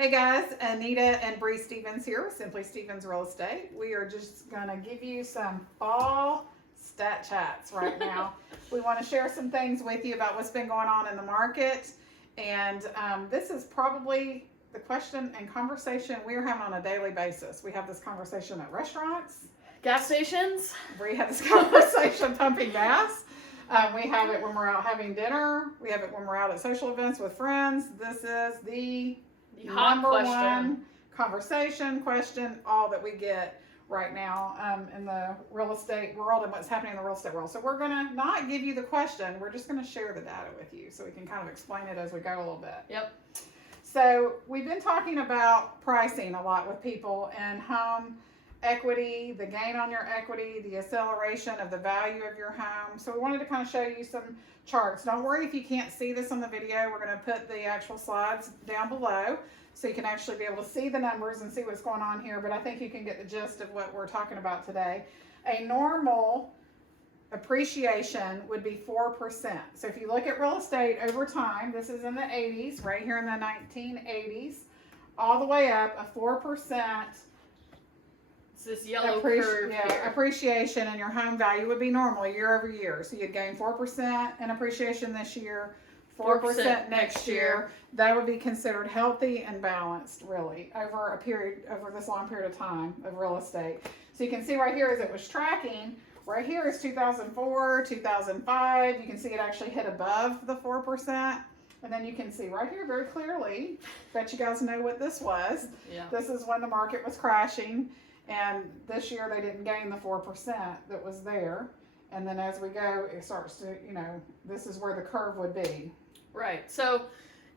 Hey guys, Anita and Bree Stevens here with Simply Stevens Real Estate. We are just going to give you some fall stat chats right now. We want to share some things with you about what's been going on in the market. And this is probably the question and conversation we're having on a daily basis. We have this conversation at restaurants, gas stations. Bree had this conversation pumping gas. We have it when we're out having dinner. We have it when we're out at social events with friends. This is the hot number question. one conversation question, all that we get right now in the real estate world and what's happening in the real estate world. So we're going to not give you the question. We're just going to share the data with you so we can kind of explain it as we go a little bit. Yep. So we've been talking about pricing a lot with people and home equity, the gain on your equity, the acceleration of the value of your home. So we wanted to kind of show you some charts. Don't worry if you can't see this on the video. We're going to put the actual slides down below so you can actually be able to see the numbers and see what's going on here. But I think you can get the gist of what we're talking about today. A normal appreciation would be 4%. So if you look at real estate over time, this is in the 80s, right here in the 1980s, all the way up, a 4% It's this yellow curve here. appreciation in your home value would be normal year over year. So you'd gain 4% in appreciation this year, 4% next year. That would be considered healthy and balanced, really, over this long period of time of real estate. So you can see right here as it was tracking. Right here is 2004, 2005. You can see it actually hit above the 4%. And then you can see right here very clearly, bet you guys know what this was. Yeah. This is when the market was crashing. And this year they didn't gain the 4% that was there. And then as we go, it starts to, this is where the curve would be. Right. So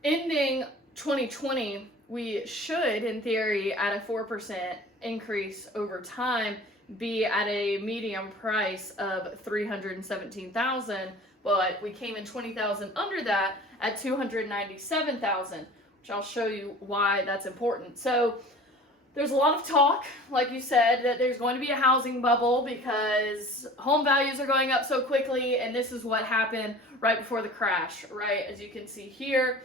ending 2020, we should, in theory, at a 4% increase over time, be at a median price of $317,000. But we came in 20,000 under that at 297,000, which I'll show you why that's important. So there's a lot of talk, like you said, that there's going to be a housing bubble because home values are going up so quickly, and this is what happened right before the crash, right? As you can see here,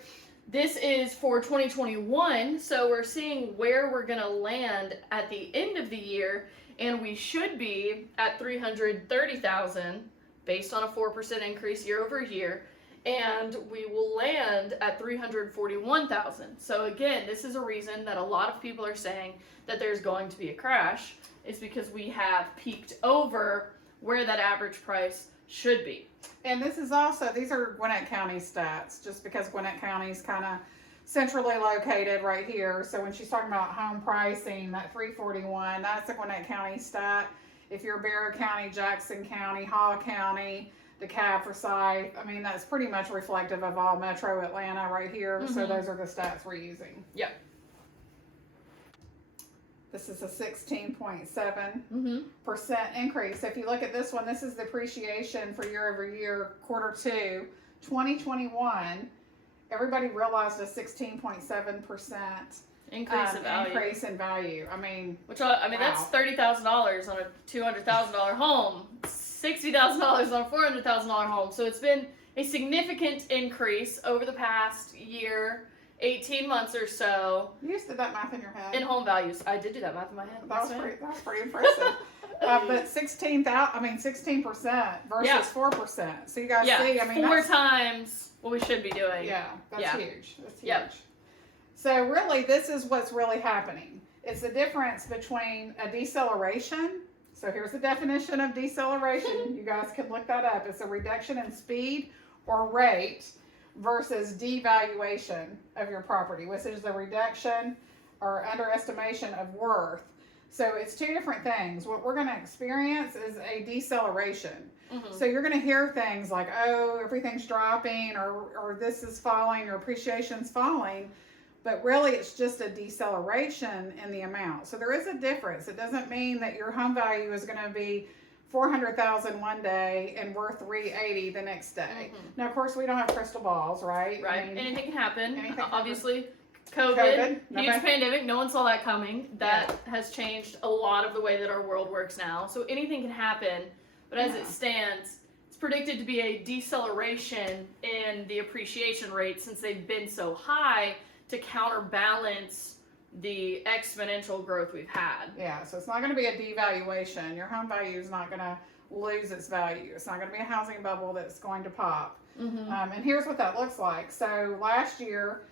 this is for 2021, so we're seeing where we're going to land at the end of the year, and we should be at 330,000 based on a 4% increase year over year. And we will land at 341,000. So again, this is a reason that a lot of people are saying that there's going to be a crash. It's because we have peaked over where that average price should be. And this is also, these are Gwinnett County stats, just because Gwinnett County is kind of centrally located right here. So when she's talking about home pricing, that 341, that's a Gwinnett County stat. If you're Bear County, Jackson County, Hall County, DeKalb, Forsyth, that's pretty much reflective of all Metro Atlanta right here. Mm-hmm. So those are the stats we're using. Yep. This is a 16.7% increase. If you look at this one, this is the appreciation for year over year, quarter two, 2021. Everybody realized a 16.7% Increase in value. Increase in value. Which, wow. that's $30,000 on a $200,000 home. $60,000 on a $400,000 home. So it's been a significant increase over the past year, 18 months or so. You just did that math in your head. In home values. I did do that math in my head. That was pretty impressive. But 16% versus 4%. So you guys see, four times what we should be doing. Yeah, that's huge. That's huge. Yep. So really, this is what's really happening. It's the difference between a deceleration. So here's the definition of deceleration. You guys can look that up. It's a reduction in speed or rate versus devaluation of your property, which is a reduction or underestimation of worth. So it's two different things. What we're going to experience is a deceleration. Mm-hmm. So you're going to hear things like, oh, everything's dropping, or this is falling, or appreciation's falling. But really, it's just a deceleration in the amount. So there is a difference. It doesn't mean that your home value is going to be $400,000 one day and worth $380 the next day. Mm-hmm. Now, of course, we don't have crystal balls, right? Right. Anything can happen. Anything Obviously, COVID, No, huge pandemic. No one saw that coming. That has changed a lot of the way that our world works now. So anything can happen. But as it stands, it's predicted to be a deceleration in the appreciation rate since they've been so high. to counterbalance the exponential growth we've had. Yeah, so it's not going to be a devaluation. Your home value is not going to lose its value. It's not going to be a housing bubble that's going to pop. And here's what that looks like. So last year,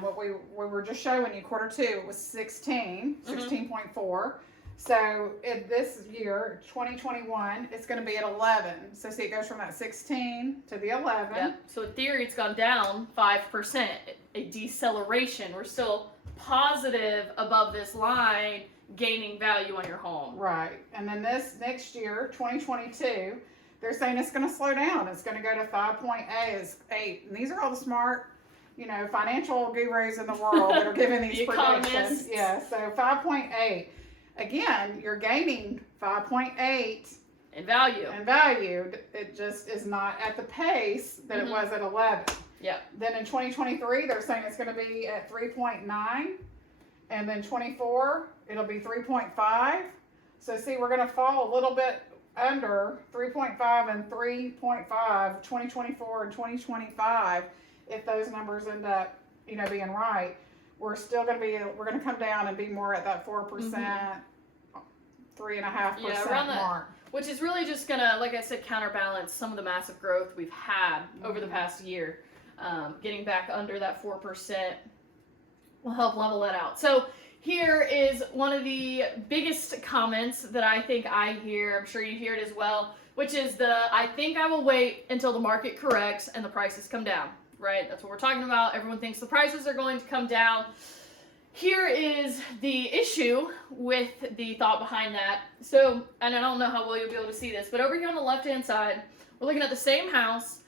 what we were just showing you, quarter two, it was 16.4. So this year, 2021, it's going to be at 11. So see, it goes from that 16 to the 11. Yep. So in theory, it's gone down 5%, a deceleration. We're still positive above this line, gaining value on your home. Right. And then this next year, 2022, they're saying it's going to slow down. It's going to go to 5.8. And these are all the smart, financial gurus in the world that are giving these The predictions. economists. Yeah, so 5.8. Again, you're gaining 5.8 In value. in value. It just is not at the pace that it was at 11. Yep. Then in 2023, they're saying it's going to be at 3.9. And then 24, it'll be 3.5. So see, we're going to fall a little bit under 3.5 and 3.5, 2024 and 2025. If those numbers end up, being right, we're going to come down and be more at that 4%, 3.5% mark. Which is really just gonna, like I said, counterbalance some of the massive growth we've had over the past year. Getting back under that 4% will help level that out. So here is one of the biggest comments that I think I hear. I'm sure you hear it as well, which is I think I will wait until the market corrects and the prices come down. Right? That's what we're talking about. Everyone thinks the prices are going to come down. Here is the issue with the thought behind that. So, and I don't know how well you'll be able to see this, but over here on the left-hand side, we're looking at the same house,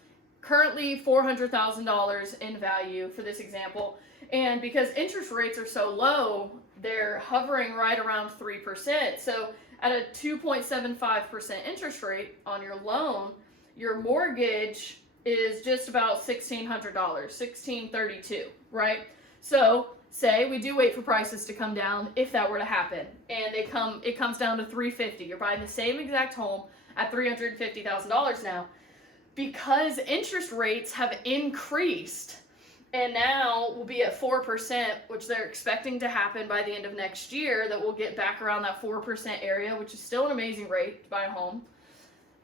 currently $400,000 in value for this example. And because interest rates are so low, they're hovering right around 3%. So at a 2.75% interest rate on your loan, your mortgage is just about $1,600, $1,632, right? So say we do wait for prices to come down, if that were to happen, and it comes down to $350. You're buying the same exact home at $350,000 now. Because interest rates have increased, and now we'll be at 4%, which they're expecting to happen by the end of next year, that we'll get back around that 4% area, which is still an amazing rate to buy a home.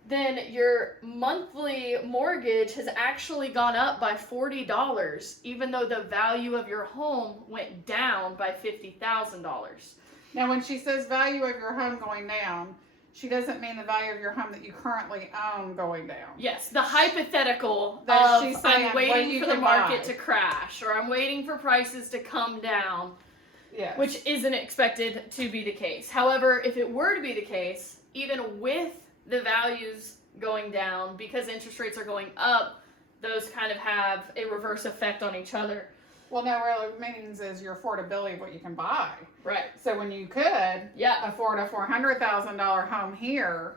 Then your monthly mortgage has actually gone up by $40, even though the value of your home went down by $50,000. Now, when she says value of your home going down, she doesn't mean the value of your home that you currently own going down. Yes, the hypothetical That of she's saying, I'm waiting for the market buy. to crash, or I'm waiting for prices to come down, Yes. which isn't expected to be the case. However, if it were to be the case, even with the values going down, because interest rates are going up, those kind of have a reverse effect on each other. Well, no, what it means is your affordability of what you can buy. Right. So when you could afford a $400,000 home here,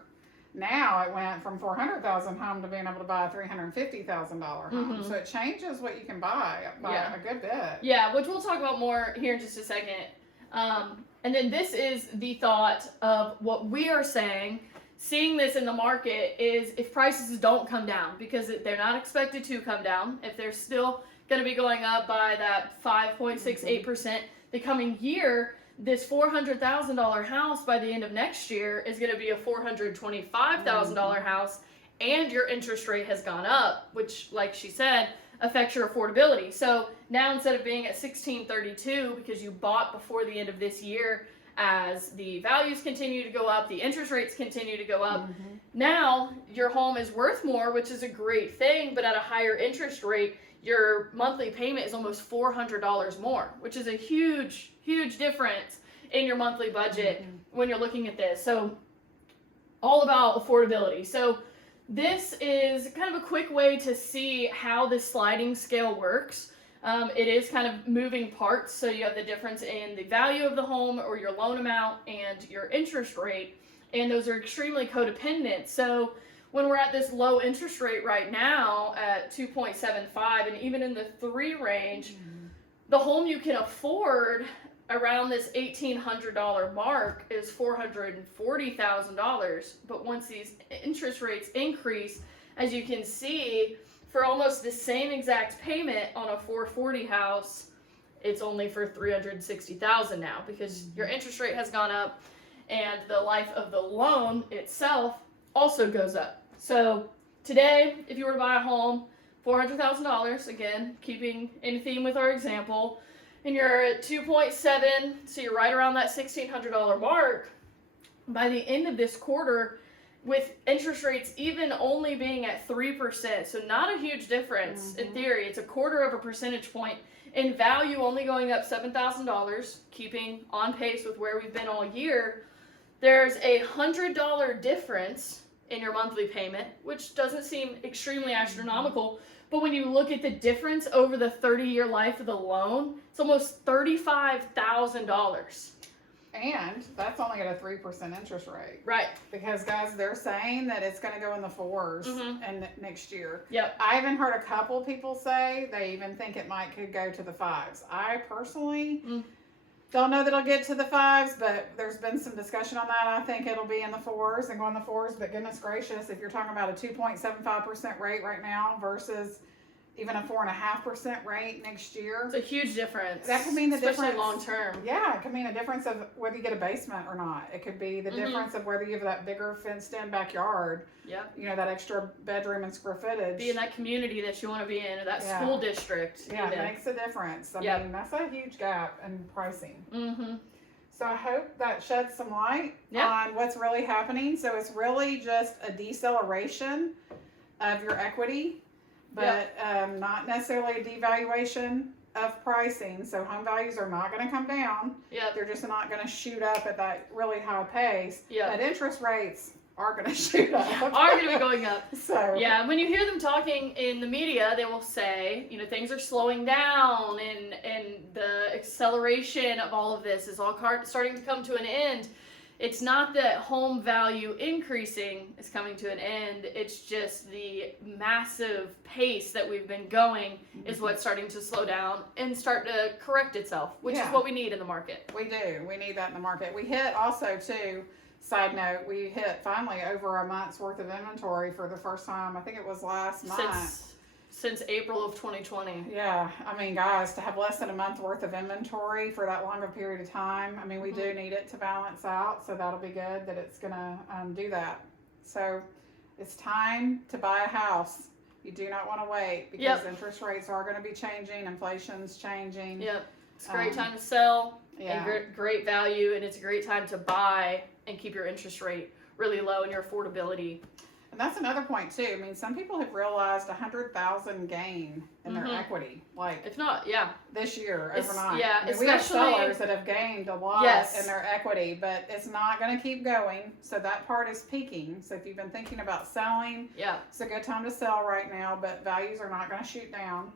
now it went from $400,000 home to being able to buy a $350,000 home. So it changes what you can buy by a good bit. Yeah, which we'll talk about more here in just a second. And then this is the thought of what we are saying. Seeing this in the market is if prices don't come down, because they're not expected to come down, if they're still going to be going up by that 5.68% the coming year, this $400,000 house by the end of next year is going to be a $425,000 house, and your interest rate has gone up, which, like she said, affects your affordability. So now instead of being at $1,632 because you bought before the end of this year, as the values continue to go up, the interest rates continue to go up, now your home is worth more, which is a great thing, but at a higher interest rate, your monthly payment is almost $400 more, which is a huge, huge difference in your monthly budget when you're looking at this. So all about affordability. So this is kind of a quick way to see how this sliding scale works. It is kind of moving parts, so you have the difference in the value of the home or your loan amount and your interest rate, and those are extremely codependent. So when we're at this low interest rate right now at 2.75 and even in the 3 range, the home you can afford around this $1,800 mark is $440,000. But once these interest rates increase, as you can see, for almost the same exact payment on a 440 house, it's only for $360,000 now because your interest rate has gone up and the life of the loan itself also goes up. So today, if you were to buy a home, $400,000, again, keeping in theme with our example, and you're at 2.7, so you're right around that $1,600 mark, by the end of this quarter, with interest rates even only being at 3%, so not a huge difference in theory, it's a quarter of a percentage point, in value only going up $7,000, keeping on pace with where we've been all year, there's a $100 difference in your monthly payment, which doesn't seem extremely astronomical, but when you look at the difference over the 30-year life of the loan, it's almost $35,000. And that's only at a 3% interest rate. Right. Because, guys, they're saying that it's going to go in the 4s and next year. Yep. I even heard a couple people say they even think it could go to the 5s. I personally don't know that it'll get to the 5s, but there's been some discussion on that. I think it'll be in the 4s and go in the 4s. But goodness gracious, if you're talking about a 2.75% rate right now versus even a 4.5% rate next year. It's a huge difference. That could mean the especially difference long term. Yeah, it could mean a difference of whether you get a basement or not. It could be the difference of whether you have that bigger fenced-in backyard. Yep. You know, that extra bedroom and square footage. Be in that community that you want to be in, or that school district. Yeah, it makes a difference. I mean, that's a huge gap in pricing. So I hope that sheds some light on what's really happening. So it's really just a deceleration of your equity, but not necessarily a devaluation of pricing. So home values are not going to come down. They're just not going to shoot up at that really high pace. But interest rates are going to shoot up. Are going to be going up. So yeah, when you hear them talking in the media, they will say, you know, things are slowing down and the acceleration of all of this is all starting to come to an end. It's not that home value increasing is coming to an end. It's just the massive pace that we've been going is what's starting to slow down and start to correct itself, which is what we need in the market. We do. We need that in the market. We hit also, too, side note, we hit finally over a month's worth of inventory for the first time. I think it was last month. Since April of 2020. Yeah, I mean, guys, to have less than a month worth of inventory for that long of a period of time, I mean, we do need it to balance out, so that'll be good that it's going to do that. So it's time to buy a house. You do not want to wait because interest rates are going to be changing, inflation's changing. It's a great time to sell and great value, and it's a great time to buy and keep your interest rate really low and your affordability. And that's another point too. I mean, some people have realized $100,000 gain in their equity, like if not, this year overnight. Yeah, I mean, we have sellers that have gained a lot in their equity, but it's not going to keep going. So that part is peaking. So if you've been thinking about selling, it's a good time to sell right now. But values are not going to shoot down.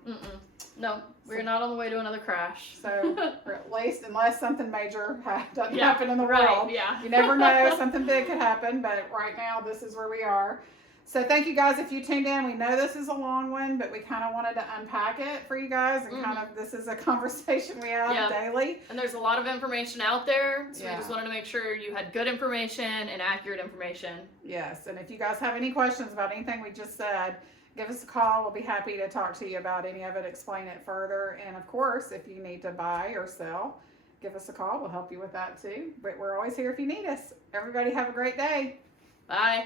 No, we're not on the way to another crash. So, or at least unless something major doesn't happen in the world. You never know, something big could happen. But right now, this is where we are. So thank you guys if you tuned in. We know this is a long one, but we kind of wanted to unpack it for you guys, and kind of this is a conversation we have daily. And there's a lot of information out there, so we just wanted to make sure you had good information and accurate information. Yes, and if you guys have any questions about anything we just said, give us a call. We'll be happy to talk to you about any of it, explain it further. And of course, if you need to buy or sell, give us a call. We'll help you with that too. But we're always here if you need us. Everybody have a great day. Bye.